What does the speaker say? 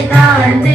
I'm not darling.